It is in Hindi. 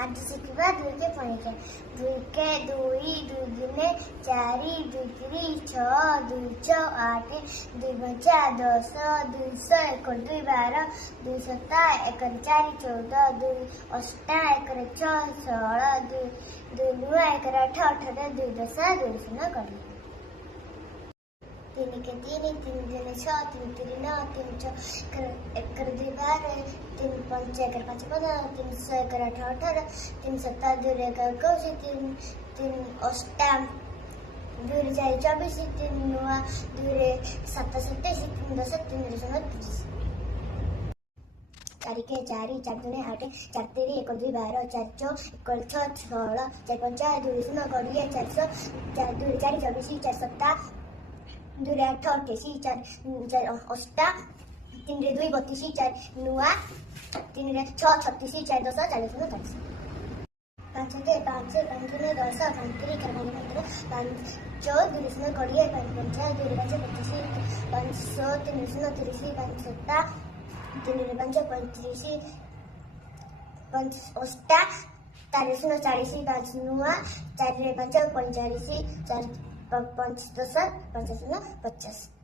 आज शिखिबा दुई के पणिके दुई के दुई दुई दुने चारि दुई तिरि छ दुई छ आठ दुई पंचा 10 दुई श एक दुई 12 दुई सता एक चारि 14 दुई अष्टा एक छ 16 दुई नुआ एक 18 दुई दशा दुई शून्य कर तीन के तीन तीन दुने छ तीन तिरि 9 तीन छ एक दुई 12 तीन पंच एक 15 तीन श एक 18 तीन सता दुई एक 21 तीन अष्टा दुई चारि 24 तीन नुआ दुई सात 27 तीन दश तीन शून्य 30 चारि के चारि चार दुने 8 चार तिरि एक दुई 12 चार छ एक छ 16 चार पंचा दुई शून्य 20 400 चार दुई चारि 24 चार सता दुई 8 28 चार अष्टा तीन दुई 32 चार नुआ तीन 6 36 चार दश 40 40 पाँच के पाँच दुने 10 पाँच तिरि 15 पाँच दुई शून्य 20 पाँच पंचा दुई 25 500 तीन शून्य 30 पाँच सता तीन पंच 35 पाँच अष्टा चार शून्य 40 पाँच नुआ चार पंच 45 चार 5 10 5 शून्य 50